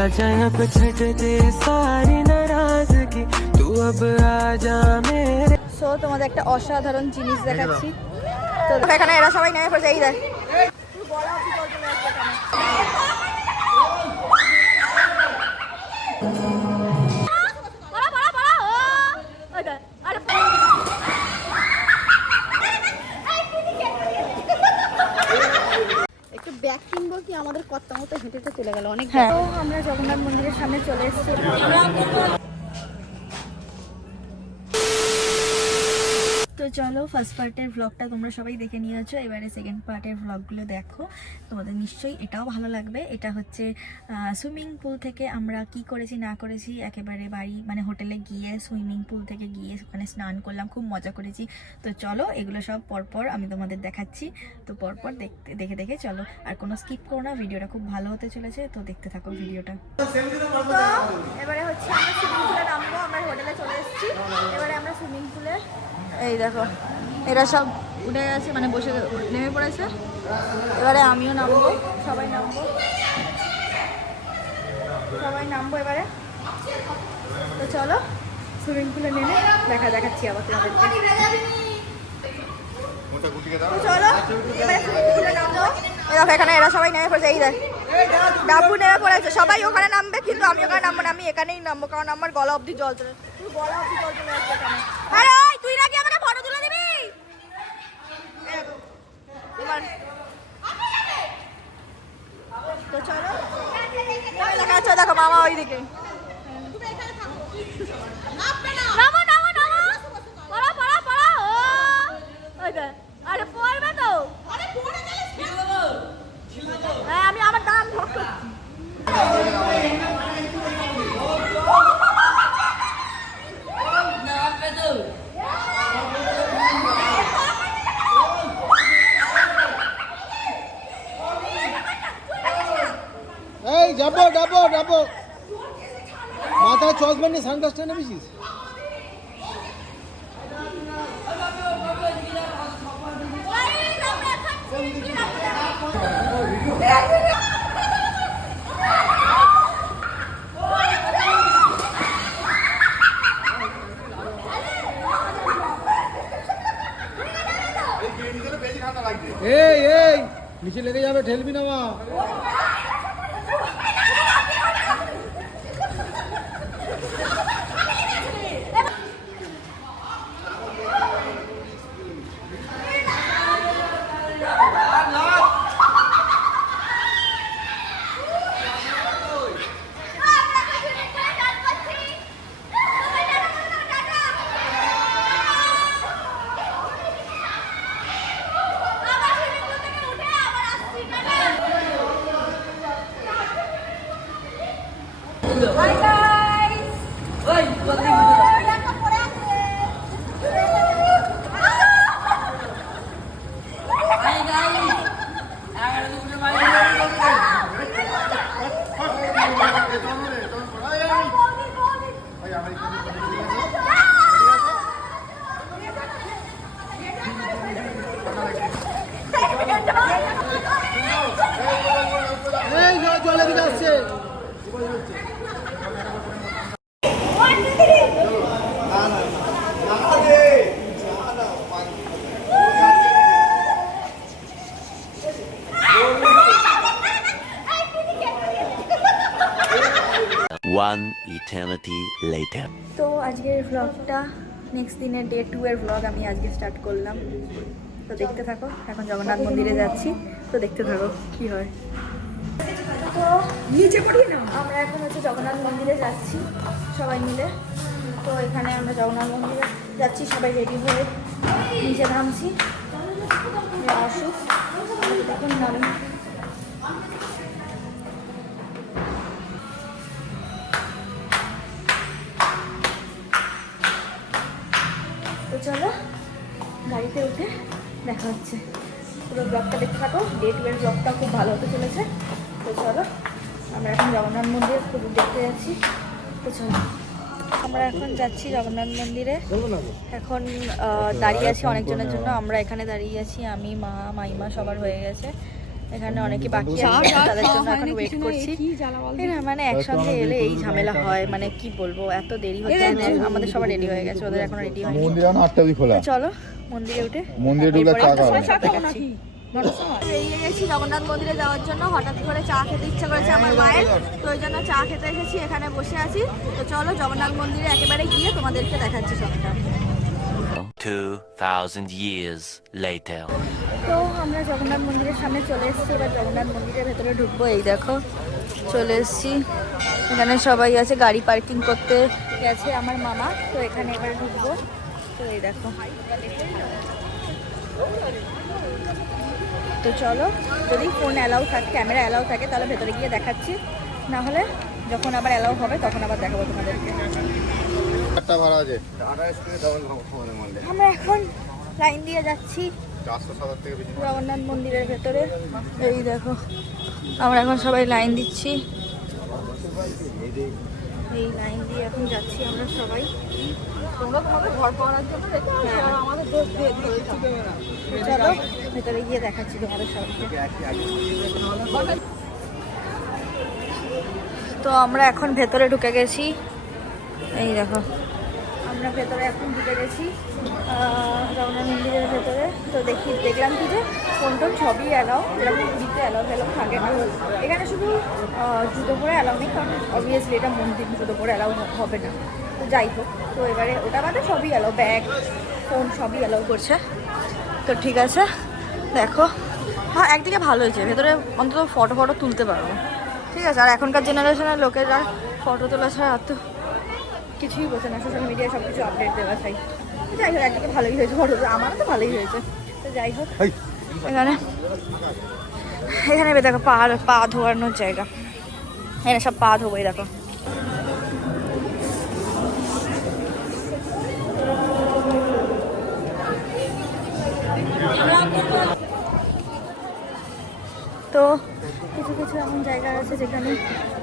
आजा यहाँ पे छट दे सारी नाराजगी तू अब आजा मेरे। সো তোমাদের একটা অসাধারণ জিনিস দেখাচ্ছি। তো এখানে এরা সবাই নেমে পড়েছে, এই দেখ একটু ব্যাগ কিনবো কি আমাদের কত মতো হেঁটে হেঁটে চলে গেল অনেক। তো আমরা জগন্নাথ মন্দিরের সামনে চলে এসেছি। তো চলো, ফার্স্ট পার্টের ভ্লগটা তোমরা সবাই দেখে নিয়েছো, এবারে সেকেন্ড পার্টের ভ্লগগুলো দেখো, তোমাদের নিশ্চয়ই এটাও ভালো লাগবে। এটা হচ্ছে সুইমিং পুল থেকে আমরা কি করেছি না করেছি, একেবারে বাড়ি মানে হোটেলে গিয়ে সুইমিং পুল থেকে গিয়ে ওখানে স্নান করলাম, খুব মজা করেছি। তো চলো এগুলো সব পরপর আমি তোমাদের দেখাচ্ছি। তো পরপর দেখে দেখে চলো, আর কোনো স্কিপ করো না, ভিডিওটা খুব ভালো হতে চলেছে, তো দেখতে থাকো ভিডিওটা। তো এবারে হচ্ছে আমরা সুইমিং পুলে নামবো, আমরা হোটেলে চলে এসেছি, এবারে আমরা সুইমিং পুলে এই দেখো এরা সব উঠে গেছে, মানে বসে নেমে পড়েছে। এবারে আমিও নামবো, সবাই নামবো এবারে। তো চলো সুইমিং পুলে নেমে দেখাচ্ছি আবার তোমাদেরকে। তো চলো এবারে সুইমিং পুলে নামবো। দেখো এখানে এরা সবাই নেমে পড়েছে, এই দেখ ডাব্বু নেমে পড়েছে। সবাই ওখানে নামবে কিন্তু আমি ওখানে নামবো না, আমি এখানেই নামবো, কারণ আমার গলা অবধি জল চলে আসছে এখানে। আরে তুই নাকি আমাকে ফটো তুলে দিবি? তো চলো দেখাচ্ছে, দেখো মামা ওইদিকে। আরে পড়বে তো, হ্যাঁ আমি আমার দাম ধরছি। এই যাবো মাথায় চশমা নিয়ে সানগ্লাসটা নেবেছিস? এই নিচে লেগে যাবে, ঠেলবি না মা। জলে দিকে আসছে। One eternity later. তো আজকের ভ্লগটা নেক্সট দিনের ডে 2 এর ভ্লগ আমি আজকে স্টার্ট করলাম। তো দেখতে থাকো, এখন জগন্নাথ মন্দিরে যাচ্ছি, তো দেখতে থাকো কি হয়। তো নিচে পড়ি না, আমরা এখন হচ্ছে জগন্নাথ মন্দিরে যাচ্ছি সবাই মিলে। তো এখানে আমরা জগন্নাথ মন্দিরে যাচ্ছি, সবাই রেডি হয়ে নিচে নামছি। আসুক দেখুন নামি। তো চলো গাড়িতে উঠে দেখা হচ্ছে, পুরো ব্লগটা দেখতে থাকো। ডে 2 এর ব্লগটা খুব ভালো হতে চলেছে। তো চলো আমরা এখন জগন্নাথ মন্দির পুরো দেখতে যাচ্ছি। তো চলো আমরা এখন যাচ্ছি জগন্নাথ মন্দিরে। এখন দাঁড়িয়ে আছি অনেকজনের জন্য, আমরা এখানে দাঁড়িয়ে আছি, আমি মা মাইমা সবার হয়ে গেছে। এখানে অনেকে বাকি আছে, তাদের জন্য এখন ওয়েট করছি। এরা মানে একসঙ্গে এলে এই ঝামেলা হয়, মানে কি বলবো, এত দেরি হচ্ছে। আমাদের সবার রেডি হয়ে গেছে, ওদের এখনো রেডি হয়নি। মন্দির 8টা অবধি খোলা। চলো মন্দিরে উঠে মন্দিরে ঢুকলে চা খাওয়া বেরিয়ে গেছি জগন্নাথ মন্দিরে যাওয়ার জন্য। হঠাৎ করে চা খেতে ইচ্ছা করেছে আমার মায়ের, তো ওই জন্য চা খেতে এসেছি, এখানে বসে আছি। তো চলো জগন্নাথ মন্দিরে একেবারে গিয়ে তোমাদেরকে দেখাচ্ছি সবটা। 2000 years later. তো আমরা জগন্নাথ মন্দিরের সামনে চলে এসেছি, এবার জগন্নাথ মন্দিরের ভেতরে ঢুকবো। এই দেখো চলে এসেছি, এখানে সবাই আছে, গাড়ি পার্কিং করতে গেছে আমার মামা, তো এখানে এবার ঢুকবো। তো এই দেখো, তো চলো, যদি ফোন অ্যালাউ থাকে, ক্যামেরা অ্যালাউ থাকে তাহলে ভেতরে গিয়ে দেখাচ্ছি, না হলে যখন আবার অ্যালাউ হবে তখন আবার দেখাবো তোমাদেরকে। ভাড়া আছে। আমরা এখন লাইন দিয়ে যাচ্ছি জগন্নাথ মন্দিরের ভেতরে। এই দেখো আমরা এখন সবাই লাইন দিচ্ছি, এই লাইন দিয়ে এখন যাচ্ছি আমরা সবাই। চলো ভেতরে গিয়ে দেখাচ্ছি তোমাদের সবাইকে। তো আমরা এখন ভেতরে ঢুকে গেছি, এই দেখো আমরা ভেতরে এখন ঢুকে গেছি জগন্নাথ মন্দিরের ভেতরে। তো দেখলাম কি যে ফোন টোন সবই অ্যালাউ, এরকম পুরীতে অ্যালাউ থাকে না। এখানে শুধু জুতো পরে অ্যালাউ নেই, কারণ অবভিয়াসলি এটা মন্দির, জুতো পরে অ্যালাউ হবে না। তো যাই হোক, তো এবারে ওটা বাদে সবই অ্যালাউ, ব্যাগ ফোন সবই অ্যালাউ করছে। তো ঠিক আছে, দেখো হ্যাঁ একদিকে ভালো হয়েছে, ভেতরে অন্তত ফটো তুলতে পারবো, ঠিক আছে। আর এখনকার জেনারেশনের লোকেরা ফটো তোলা ছাড়া আর তো কিছুই বোঝে না, সোশ্যাল মিডিয়ায় সব কিছু আপডেট দেওয়া চাই। যাই হোক একদিকে ভালোই হয়েছে ফটো, আমারও তো ভালোই হয়েছে। তো যাই হোক, এখানে দেখো পা ধোয়ানোর জায়গা, এখানে সব পা ধোবো। দেখো তো কিছু কিছু এমন জায়গা আছে যেখানে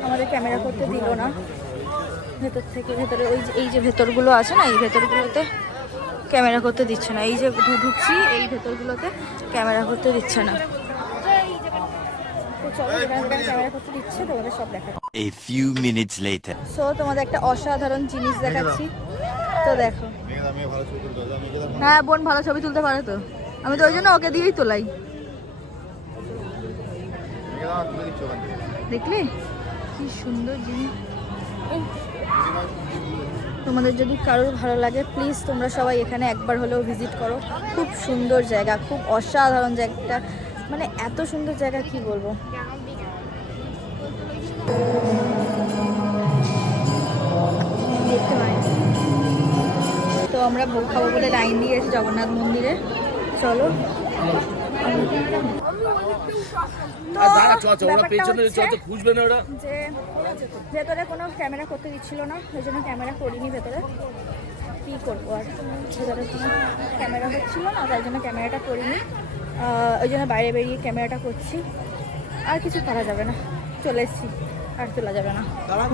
আমাদের ক্যামেরা করতে দিল না, ভেতর থেকে ভেতরে এই যে ভেতরগুলো আছে না, এই ভেতরগুলোতে ক্যামেরা করতে দিচ্ছে না। এই যে ঢুকছি এই ভেতরগুলোতে ক্যামেরা করতে দিচ্ছে না। তো চলো যেখানে ক্যামেরা করতে দিচ্ছে তোমাদের সব দেখাচ্ছি। A few minutes later. So তোমাদের একটা অসাধারণ জিনিস দেখাচ্ছি, তো দেখো। হ্যাঁ বোন ভালো ছবি তুলতে পারে, তো আমি তো ওই জন্য ওকে দিয়েই তোলাই। দেখলি কি সুন্দর জিনিস। তোমাদের যদি কারোর ভালো লাগে প্লিজ তোমরা সবাই এখানে একবার হলেও ভিজিট করো, খুব সুন্দর জায়গা, খুব অসাধারণ জায়গাটা, মানে এত সুন্দর জায়গা কি বলবো। দেখতে পাই। তো আমরা ভোগ খাবো বলে লাইন দিয়ে এসেছি জগন্নাথ মন্দিরে, চলো। যে ভেতরে কোনো ক্যামেরা করতে দিচ্ছিল না, ওই জন্য ক্যামেরা করিনি ভেতরে। কি করবো আর, ভেতরে কোনো ক্যামেরা হচ্ছিল না, তাই জন্য ক্যামেরাটা করিনি। ওই জন্য বাইরে বেরিয়ে ক্যামেরাটা করছি, আর কিছু করা যাবে না, চলে এসেছি, আর তোলা যাবে না,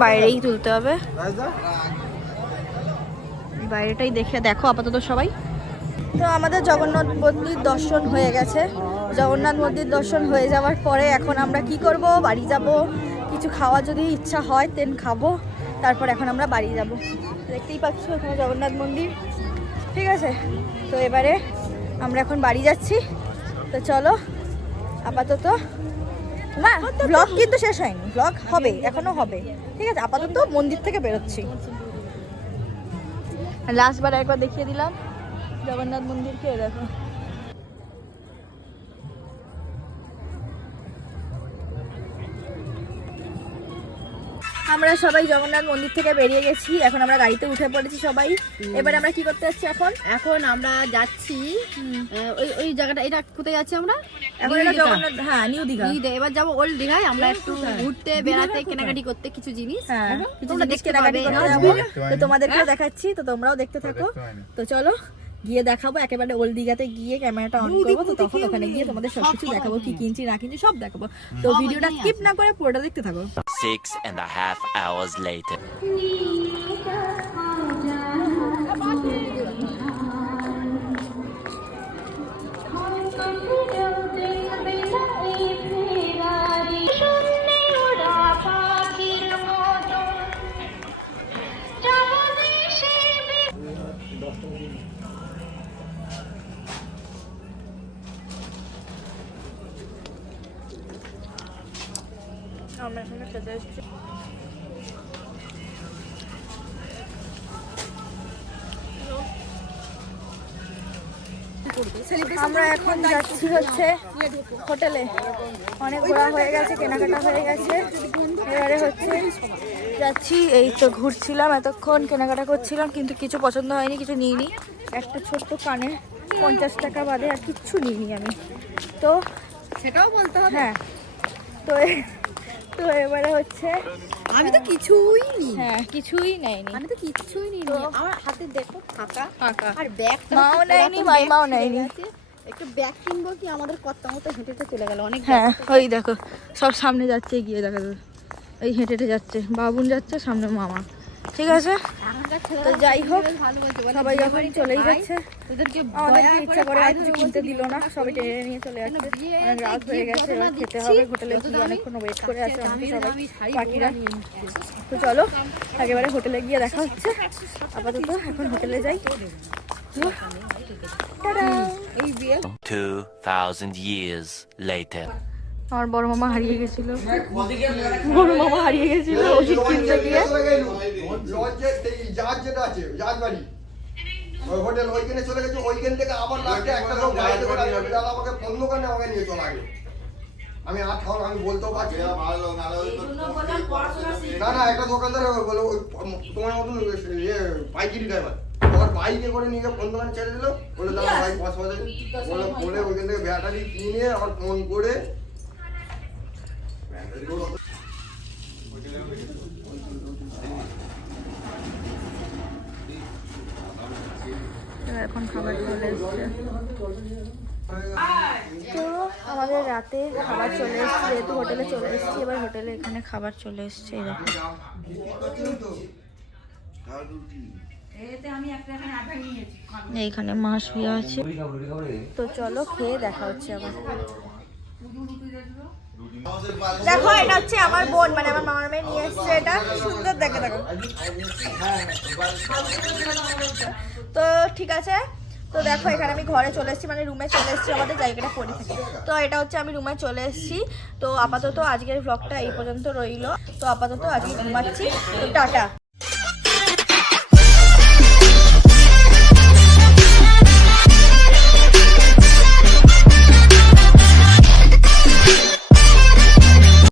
বাইরেই তুলতে হবে। বাইরেটাই দেখো আপাতত সবাই। তো আমাদের জগন্নাথ মন্দির দর্শন হয়ে গেছে। জগন্নাথ মন্দির দর্শন হয়ে যাওয়ার পরে এখন আমরা কি করব, বাড়ি যাব। কিছু খাওয়া যদি ইচ্ছা হয় তেন খাবো, তারপর এখন আমরা বাড়ি যাব। দেখতেই পাচ্ছ এখানে জগন্নাথ মন্দির, ঠিক আছে। তো এবারে আমরা এখন বাড়ি যাচ্ছি। তো চলো আপাতত, না ব্লগ কিন্তু শেষ হয়নি, ব্লগ হবে, এখনো হবে, ঠিক আছে। আপাতত মন্দির থেকে বেরোচ্ছি। লাস্টবার একবার দেখিয়ে দিলাম জগন্নাথ মন্দিরকে, দেখো। আমরা সবাই জগন্নাথ মন্দির থেকে বেরিয়ে গেছি, এখন আমরা গাড়িতে উঠে পড়েছি সবাই। এবারে আমরা কি করতে যাচ্ছি এখন আমরা যাচ্ছি ওই জায়গাটা, এটা কোথায় যাচ্ছি আমরা? এখন এটা জগন্নাথ, হ্যাঁ নিউ দীঘা। এবার যাবো ওল্ড দীঘায়, আমরা একটু ঘুরতে বেড়াতে কেনাকাটি করতে কিছু জিনিস, হ্যাঁ তোমরা দেখতে কেনাকাটি পাবে। করতে যাবো, তো তোমাদেরকেও দেখাচ্ছি, তো তোমরাও দেখতে থাকো। তো চলো গিয়ে দেখাবো, একেবারে ওল্ড দীঘাতে গিয়ে ক্যামেরাটা অন করবো, তো তখন ওখানে গিয়ে তোমাদের সবকিছু দেখাবো, কি কিনছি না কিনছি সব দেখাবো। তো ভিডিওটা স্কিপ না করে পুরোটা দেখতে থাকো। 6.5 hours later. বেড়াতে এসেছি। আমরা এখন যাচ্ছি হচ্ছে হোটেলে। অনেক ঘোরা হয়ে গেছে, কেনাকাটা হয়ে গেছে, এবারে হচ্ছে যাচ্ছি। এই তো ঘুরছিলাম এতক্ষণ, কেনাকাটা করছিলাম, কিন্তু কিছু পছন্দ হয়নি, কিছু নিইনি। একটা ছোট্ট কানে 50 টাকা বাদে আর কিচ্ছু নিইনি আমি। তো সেটাও বলতে হবে। হ্যাঁ, তো এবারে হচ্ছে আমি তো কিছুই নি, হ্যাঁ কিছুই নেয়নি। আমি তো কিছুই নি। আমার হাতে দেখো ফাঁকা ফাঁকা। আর ব্যাগটা মাও নেয়নি, মাইমাও নেয়নি। একটু ব্যাগ কিনবো কি, আমাদের কত মতো হেঁটে হেঁটে চলে গেল অনেক। হ্যাঁ ওই দেখো সব সামনে যাচ্ছে, গিয়ে দেখো এই হেঁটে হেঁটে যাচ্ছে, বাবুন যাচ্ছে, সামনে মামা। ঠিক আছে, তো যাই হোক, সবাই যখন চলেই যাচ্ছে আমাদেরকে ইচ্ছা করে আর কিছু কিনতে দিল না, সবাই টেনে নিয়ে চলে যাচ্ছে। অনেক রাত হয়ে গেছে, এবার খেতে হবে। হোটেলে গিয়ে অনেকক্ষণ ওয়েট করে আছে আমাদের সবাই বাকিরা। তো চলো একেবারে হোটেলে গিয়ে দেখা হচ্ছে। আপাতত এখন হোটেলে যাই। টাটা। 2,000 years later. আমার বড় মামা হারিয়ে গেছিল, বড় মামা হারিয়ে গেছিল ওষুধ কিনতে গিয়ে। জাহাজ যেটা আছে, জাহাজ বাড়ি ওই হোটেল ওইখানে চলে গেছে। ওইখান থেকে আবার লাস্টে একটা লোক গাড়িতে করে আসবে, দাদা আমাকে ফোন দোকানে আমাকে নিয়ে চলে আগে। আমি আর খাও আমি বলতেও পারছি না। না না, একটা দোকানদার বলো তোমার মতন পাইকারি ড্রাইভার, তোমার বাইকে করে নিয়ে ফোন দোকানে ছেড়ে দিল। বলে দাদা ভাই পাঁচ বলে বলে ওইখান থেকে ব্যাটারি কিনে আবার ফোন করে এখন খাবার চলে এসছে। তো আমাদের রাতে খাবার চলে এসছে, যেহেতু হোটেলে চলে এসেছি, এবার হোটেলে এখানে খাবার চলে এসছে। এইখানে মাছ শুয়ে আছে। তো চলো খেয়ে দেখা হচ্ছে আবার। দেখো এটা হচ্ছে আমার বোন, মানে আমার মামার মেয়ে নিয়ে এসছে। এটা সুন্দর দেখে, দেখো। তো ঠিক আছে, তো দেখো এখানে আমি ঘরে চলে এসেছি, মানে রুমে চলে এসেছি, আমাদের জায়গাটা পড়ে থাকে। তো এটা হচ্ছে আমি রুমে চলে এসেছি। তো আপাতত আজকের ব্লগটা এই পর্যন্ত রইলো। তো আপাতত আজকে ঘুমাচ্ছি। তো টাটা।